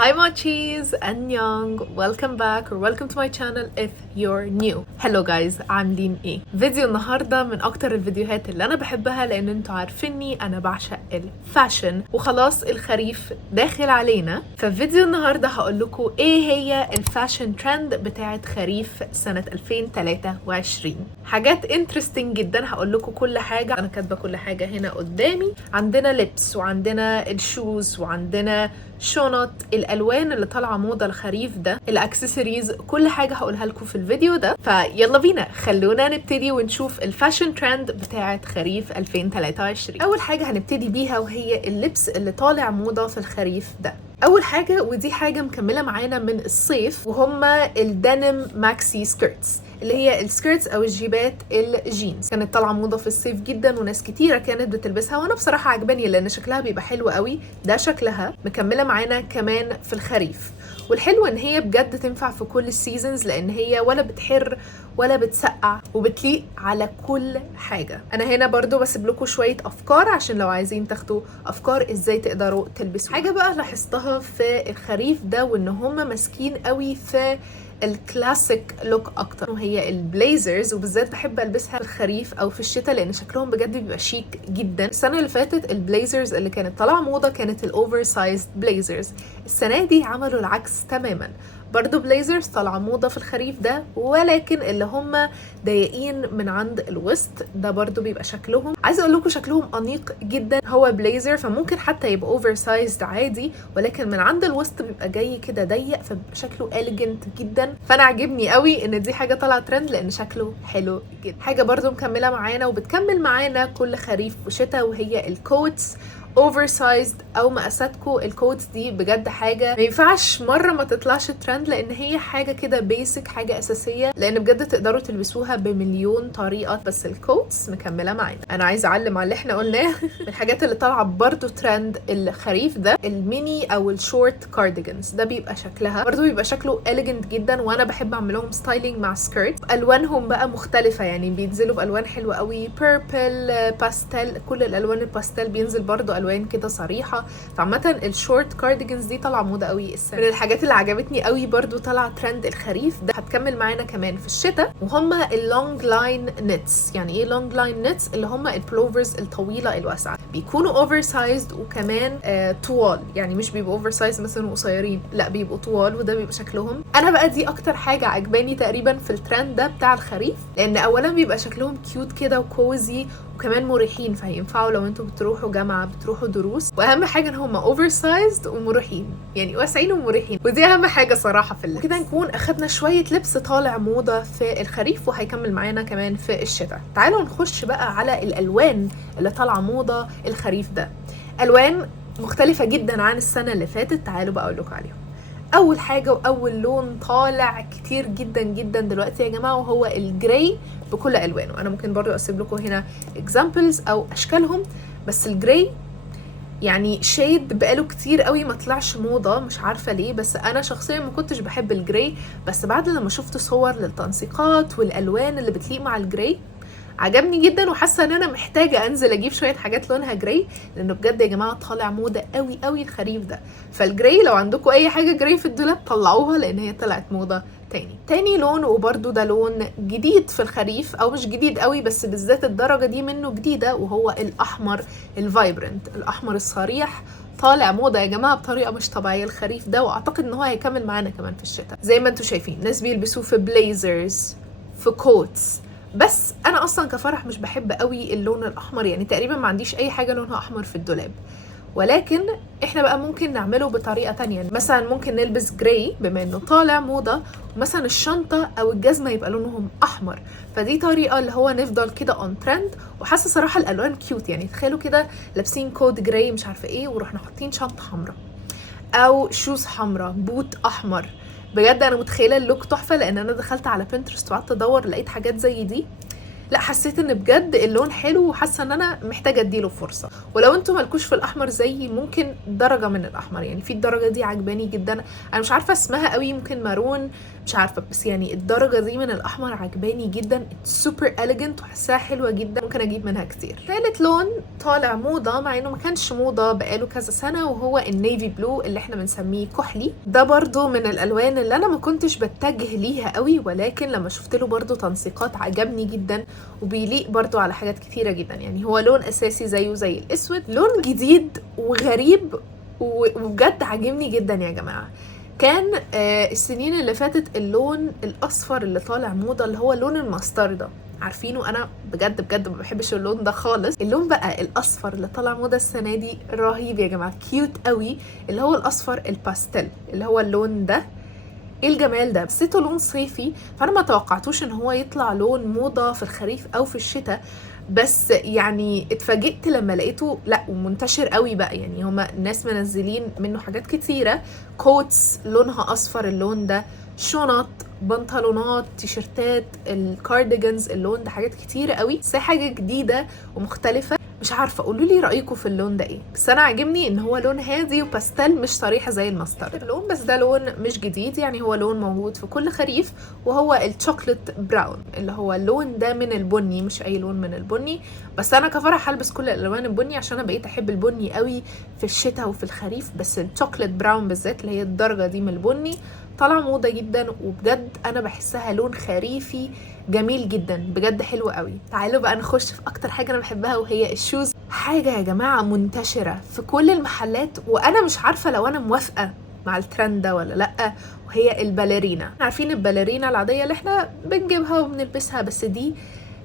Hi Mochis! Annyeong! Welcome back or welcome to my channel if you're new. Hello guys, عاملين ايه؟ فيديو النهاردة من اكتر الفيديوهات اللي انا بحبها لان انتوا عارفيني انا بعشق الفاشن وخلاص الخريف داخل علينا. ففيديو النهاردة هقول لكم ايه هي الفاشن ترند بتاعت خريف سنة 2023. حاجات انترستنج جدا، هقول لكم كل حاجة، انا كاتبة كل حاجة هنا قدامي. عندنا لبس وعندنا الشوز وعندنا شنط، الالوان اللي طالعه موضه الخريف ده، الاكسسوارز، كل حاجه هقولها لكم في الفيديو ده. فيلا بينا خلونا نبتدي ونشوف الفاشن ترند بتاعه خريف 2023. اول حاجه هنبتدي بيها وهي اللبس اللي طالع موضه في الخريف ده. اول حاجه ودي حاجه مكمله معانا من الصيف وهما الدينم ماكسي سكيرتس، اللي هي السكيرتس او الجيبات الجينز. كانت طالعه موضه في الصيف جدا وناس كتيره كانت بتلبسها، وانا بصراحه عجباني لان شكلها بيبقى حلو قوي. ده شكلها مكمله معانا كمان في الخريف، والحلو ان هي بجد تنفع في كل السيزونز لان هي ولا بتحر ولا بتسقع وبتليق على كل حاجه. انا هنا برضو بسيب لكم شويه افكار عشان لو عايزين تاخدوا افكار ازاي تقدروا تلبسوا. حاجه بقى لاحظتها في الخريف ده وان هم ماسكين قوي في الكلاسيك لوك اكتر، وهي البليزرز، وبالذات بحب البسها في الخريف او في الشتاء لان شكلهم بجد بيبقى شيك جدا. السنه اللي فاتت البليزرز اللي كانت طالعه موضه كانت الاوفر سايزد بليزرز، السنه دي عملوا العكس تماما، برضو بليزرز طالعه موضه في الخريف ده، ولكن اللي هم ضيقين من عند الوسط ده برضو بيبقى شكلهم، عايزه اقول لكم شكلهم انيق جدا. هو بليزر فممكن حتى يبقى اوفر سايزد عادي، ولكن من عند الوسط بيبقى جاي كده ضيق فبيبقى شكله اليجنت جدا. فانا عاجبني قوي ان دي حاجه طالعه ترند لان شكله حلو جدا. حاجه برضو مكمله معانا وبتكمل معانا كل خريف وشتاء وهي الكوتس اوفر سايزد او مقاساتكم. الكوتس دي بجد حاجه ما ينفعش مره ما تطلعش ترند لان هي حاجه كده بيسك، حاجه اساسيه، لان بجد تقدروا تلبسوها بمليون طريقه. بس الكوتس مكمله معانا. انا عايزه اعلم على اللي احنا قلناه الحاجات اللي طالعه برضو ترند الخريف ده الميني او الشورت كارديجنز. ده بيبقى شكلها برضو بيبقى شكله اليجنت جدا، وانا بحب اعملهم ستايلينج مع سكيرت. الوانهم بقى مختلفه، يعني بينزلوا بالوان حلوه قوي، بيربل، باستيل، كل الالوان الباستيل بينزل برضو الوان كده صريحه. فعامه الشورت كارديجنز دي طالعه موضه قوي السنه. من الحاجات اللي عجبتني قوي برضو طالعه ترند الخريف ده هتكمل معانا كمان في الشتاء، وهما اللونج لاين نيتس. يعني ايه لونج لاين نيتس؟ اللي هما البلوفرز الطويله الواسعه، بيكونوا اوفر سايزد وكمان طوال، يعني مش بيبقوا اوفر سايز مثلا وقصيرين، لا بيبقوا طوال، وده بيبقى شكلهم. انا بقى دي اكتر حاجه عجباني تقريبا في الترند ده بتاع الخريف، لان اولا بيبقى شكلهم كيوت كده وكوزي وكمان مريحين، فهينفعوا لو انتوا بتروحوا جامعه بتروحوا دروس، واهم حاجه ان هم اوفر سايزد ومريحين، يعني واسعين ومريحين، ودي اهم حاجه صراحه في اللبس. كده نكون اخدنا شويه لبس طالع موضه في الخريف وهيكمل معانا كمان في الشتاء. تعالوا نخش بقى على الالوان اللي طالعه موضه الخريف ده. الوان مختلفه جدا عن السنه اللي فاتت، تعالوا بقى اقول لكم عليهم. اول حاجه واول لون طالع كتير جدا جدا دلوقتي يا جماعه وهو الجراي بكل الوانه. انا ممكن برضو اسيب لكم هنا اكزامبلز او اشكالهم، بس الجراي يعني شيد بقاله كتير قوي ما طلعش موضه، مش عارفه ليه، بس انا شخصيا ما كنتش بحب الجراي، بس بعد لما شفت صور للتنسيقات والالوان اللي بتليق مع الجراي عجبني جدا، وحاسه ان انا محتاجه انزل اجيب شويه حاجات لونها جراي، لانه بجد يا جماعه طالع موضه قوي قوي الخريف ده. فالجراي لو عندكم اي حاجه جراي في الدولاب طلعوها لان هي طلعت موضه تاني لون، وبرده ده لون جديد في الخريف، او مش جديد قوي بس بالذات الدرجه دي منه جديده، وهو الاحمر الفايبرنت، الاحمر الصريح طالع موضه يا جماعه بطريقه مش طبيعيه الخريف ده، واعتقد ان هو هيكمل معانا كمان في الشتاء. زي ما انتم شايفين ناس بيلبسوه في بليزرز، في كوتس، بس انا اصلا كفرح مش بحب قوي اللون الاحمر، يعني تقريبا ما عنديش اي حاجه لونها احمر في الدولاب. ولكن احنا بقى ممكن نعمله بطريقه تانية، مثلا ممكن نلبس جراي بما انه طالع موضه، ومثلا الشنطه او الجزمه يبقى لونهم احمر، فدي طريقه اللي هو نفضل كده اون ترند. وحاسه صراحه الالوان كيوت، يعني تخيلوا كده لابسين كود جراي مش عارفه ايه ورحنا حاطين شنطه حمراء او شوز حمراء، بوت احمر، بجد انا متخيله اللوك تحفه، لان انا دخلت على بنترست وقعدت ادور لقيت حاجات زي دي. لا حسيت ان بجد اللون حلو، وحاسه ان انا محتاجه اديله فرصه. ولو انتم مالكوش في الاحمر زيي ممكن درجه من الاحمر، يعني في الدرجه دي عجباني جدا، انا مش عارفه اسمها قوي، ممكن مارون مش عارفه، بس يعني الدرجه دي من الاحمر عجباني جدا، سوبر اليجنت وحاساها حلوه جدا، ممكن اجيب منها كتير. ثالث لون طالع موضه مع انه ما كانش موضه بقاله كذا سنه، وهو النيفي بلو اللي احنا بنسميه كحلي. ده برضو من الالوان اللي انا ما كنتش بتجه ليها قوي، ولكن لما شفت له برضو تنسيقات عجبني جدا، وبيليق برضو على حاجات كتيره جدا. يعني هو لون اساسي زيه زي الاسود، لون جديد وغريب وبجد عجبني جدا يا جماعه. كان السنين اللي فاتت اللون الاصفر اللي طالع موضه اللي هو لون المستردة، عارفينه، انا بجد بجد ما بحبش اللون ده خالص. اللون بقى الاصفر اللي طالع موضه السنه دي رهيب يا جماعه، كيوت قوي، اللي هو الاصفر الباستيل اللي هو اللون ده. ايه الجمال ده، حسيته لون صيفي، فانا ما توقعتوش ان هو يطلع لون موضه في الخريف او في الشتاء، بس يعني اتفاجئت لما لقيته لا ومنتشر قوي بقى. يعني هما الناس منزلين منه حاجات كتيره، كوتس لونها اصفر اللون ده، شنط، بنطلونات، تيشرتات، الكارديجانز اللون ده، حاجات كتيره قوي، بس حاجه جديده ومختلفه. مش عارفه، قولوا لي رايكم في اللون ده ايه، بس انا عاجبني ان هو لون هادي وباستيل مش صريحه زي الماسترد اللون، بس ده لون مش جديد، يعني هو لون موجود في كل خريف، وهو الشوكليت براون اللي هو اللون ده من البني، مش اي لون من البني. بس انا كفرح هلبس كل الالوان البني عشان انا بقيت احب البني قوي في الشتاء وفي الخريف، بس الشوكليت براون بالذات اللي هي الدرجه دي من البني طالعه موضه جدا، وبجد انا بحسها لون خريفي جميل جدا، بجد حلو قوي. تعالوا بقى نخش في اكتر حاجه انا بحبها، وهي الشوز. حاجه يا جماعه منتشره في كل المحلات، وانا مش عارفه لو انا موافقه مع الترند ده ولا لا، وهي الباليرينا. عارفين الباليرينا العاديه اللي احنا بنجيبها وبنلبسها، بس دي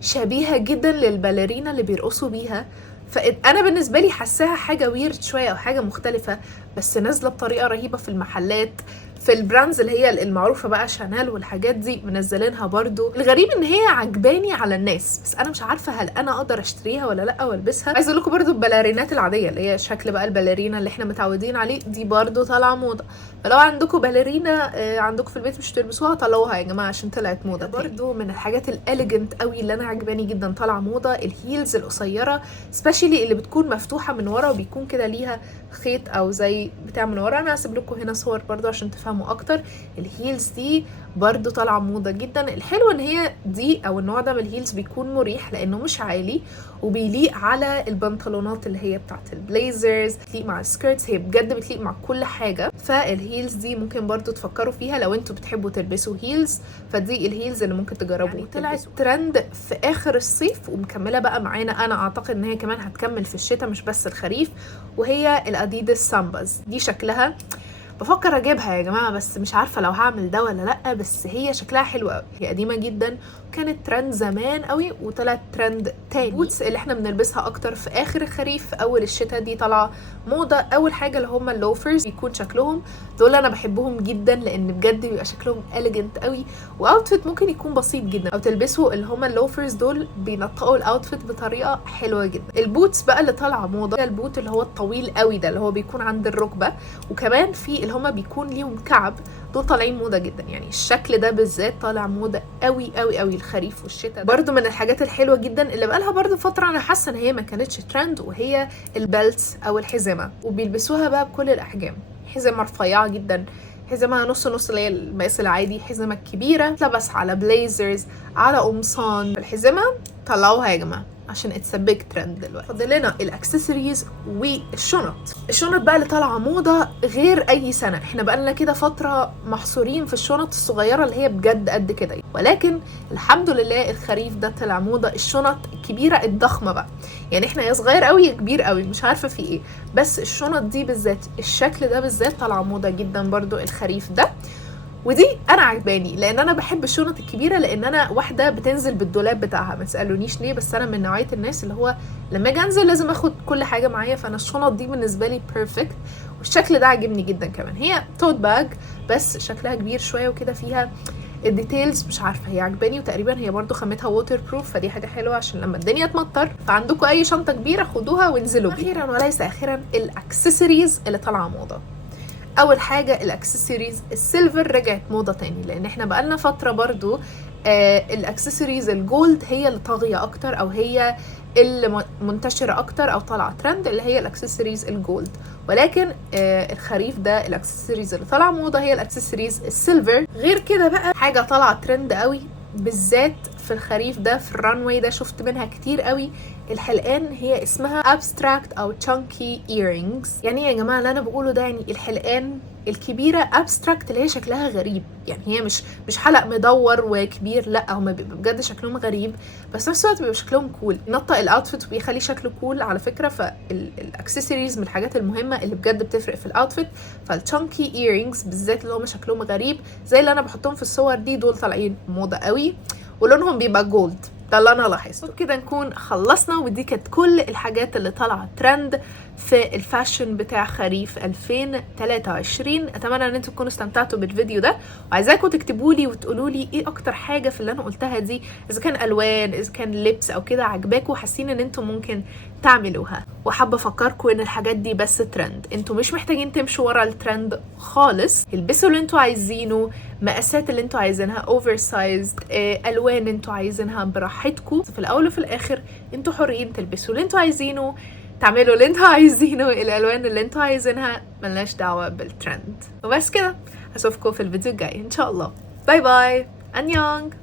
شبيهه جدا للباليرينا اللي بيرقصوا بيها، فانا بالنسبه لي حاساها حاجه ويرد شويه او حاجه مختلفه، بس نازله بطريقه رهيبه في المحلات، في البراندز اللي هي المعروفه بقى، شانيل والحاجات دي منزلينها برضو. الغريب ان هي عجباني على الناس، بس انا مش عارفه هل انا اقدر اشتريها ولا لا والبسها. عايزه اقول لكم برضو الباليرينات العاديه اللي هي شكل بقى الباليرينا اللي احنا متعودين عليه، دي برضو طالعه موضه، فلو عندكم باليرينا عندكم في البيت مش تلبسوها طلعوها يا جماعه عشان طلعت موضه. برضو من الحاجات الاليجنت قوي اللي انا عجباني جدا طالعه موضه، الهيلز القصيره، سبيشالي اللي بتكون مفتوحه من ورا وبيكون كده ليها خيط او زي بتاع من ورا. انا هسيب لكم هنا صور برضو عشان تفهموا اكتر. الهيلز دي برضو طالعه موضه جدا. الحلو ان هي دي او النوع ده من الهيلز بيكون مريح لانه مش عالي، وبيليق على البنطلونات اللي هي بتاعت البليزرز، بتليق مع السكيرتس، هي بجد بتليق مع كل حاجه. فالهيلز دي ممكن برضو تفكروا فيها لو انتوا بتحبوا تلبسوا هيلز، فدي الهيلز اللي ممكن تجربوا. يعني طلعت ترند في اخر الصيف ومكمله بقى معانا، انا اعتقد ان هي كمان هتكمل في الشتاء مش بس الخريف، وهي الاديداس سامباز. دي شكلها بفكر اجيبها يا جماعه، بس مش عارفه لو هعمل ده ولا لا، بس هي شكلها حلو قوي، هي قديمه جدا وكانت ترند زمان قوي وطلعت ترند تاني. بوتس اللي احنا بنلبسها اكتر في اخر الخريف في اول الشتاء، دي طالعه موضه. اول حاجه اللي هم اللوفرز، بيكون شكلهم دول انا بحبهم جدا لان بجد بيبقى شكلهم اليجنت قوي، واوتفيت ممكن يكون بسيط جدا، او تلبسوا اللي هم اللوفرز دول بينطقوا الاوتفيت بطريقه حلوه جدا. البوتس بقى اللي طالعه موضه، البوت اللي هو الطويل قوي ده اللي هو بيكون عند الركبه، وكمان في اللي هما بيكون ليهم كعب، دول طالعين موضه جدا. يعني الشكل ده بالذات طالع موضه قوي قوي قوي الخريف والشتاء. برضو من الحاجات الحلوه جدا اللي بقالها برضو فتره انا حاسه ان هي ما كانتش ترند، وهي البلتس او الحزمه، وبيلبسوها بقى بكل الاحجام، حزمه رفيعه جدا، حزمه نص نص اللي هي المقاس العادي، حزمه كبيره تلبس على بليزرز، على قمصان. الحزمه طلعوها يا جماعه عشان اتس بيج ترند دلوقتي. فاضل لنا الاكسسوارز والشنط. الشنط بقى اللي طالعه موضه غير اي سنه، احنا بقى لنا كده فتره محصورين في الشنط الصغيره اللي هي بجد قد كده، ولكن الحمد لله الخريف ده طلع موضه الشنط الكبيره الضخمه بقى. يعني احنا يا صغير قوي يا كبير قوي مش عارفه في ايه، بس الشنط دي بالذات الشكل ده بالذات طالع موضه جدا برضو الخريف ده، ودي انا عجباني لان انا بحب الشنط الكبيره، لان انا واحده بتنزل بالدولاب بتاعها، ما تسالونيش ليه، بس انا من نوعيه الناس اللي هو لما اجي انزل لازم اخد كل حاجه معايا، فانا الشنط دي بالنسبه لي بيرفكت، والشكل ده عجبني جدا. كمان هي توت باج بس شكلها كبير شويه وكده، فيها الديتيلز مش عارفه هي عجباني، وتقريبا هي برضو خامتها ووتر بروف، فدي حاجه حلوه عشان لما الدنيا تمطر فعندكم اي شنطه كبيره خدوها وانزلوا بيها. اخيرا وليس اخيرا الاكسسوارز اللي طالعه موضه. اول حاجه الاكسسوارز السيلفر رجعت موضه تاني، لان احنا بقالنا فتره برضو الاكسسوارز الجولد هي اللي طاغيه اكتر، او هي اللي منتشره اكتر او طالعه ترند، اللي هي الاكسسوارز الجولد. ولكن الخريف ده الاكسسوارز اللي طالعه موضه هي الاكسسوارز السيلفر. غير كده بقى حاجه طالعه ترند قوي بالذات في الخريف ده، في الرانواي ده شفت منها كتير قوي، الحلقان هي اسمها abstract او chunky earrings. يعني يا جماعه اللي انا بقوله ده، يعني الحلقان الكبيره abstract اللي هي شكلها غريب، يعني هي مش حلق مدور وكبير، لا هما بيبقى بجد شكلهم غريب، بس في نفس الوقت بيبقى شكلهم كول، نطق الاوتفيت وبيخلي شكله كول على فكره. فالاكسسوارز من الحاجات المهمه اللي بجد بتفرق في الاوتفيت. فالchunky earrings بالذات اللي هم شكلهم غريب زي اللي انا بحطهم في الصور دي، دول طالعين موضه قوي ولونهم بيبقى جولد، ده اللي انا لاحظته. وبكده نكون خلصنا، ودي كانت كل الحاجات اللي طالعه ترند في الفاشن بتاع خريف 2023. اتمنى ان انتم تكونوا استمتعتوا بالفيديو ده، وعايزاكم تكتبوا لي وتقولوا لي ايه اكتر حاجه في اللي انا قلتها دي، اذا كان الوان، اذا كان لبس او كده عجباكم وحاسين ان انتم ممكن تعملوها. وحابه افكركم ان الحاجات دي بس ترند، انتم مش محتاجين تمشوا ورا الترند خالص. البسوا اللي انتم عايزينه، مقاسات اللي انتوا عايزينها اوفر سايزد، الوان انتوا عايزينها براحتكم. في الاول وفي الاخر انتوا حرين تلبسوا اللي انتوا عايزينه، تعملوا اللي انتوا عايزينه، الالوان اللي انتوا عايزينها، ملناش دعوه بالترند. وبس كده، اشوفكم في الفيديو الجاي ان شاء الله. باي باي، انيونج.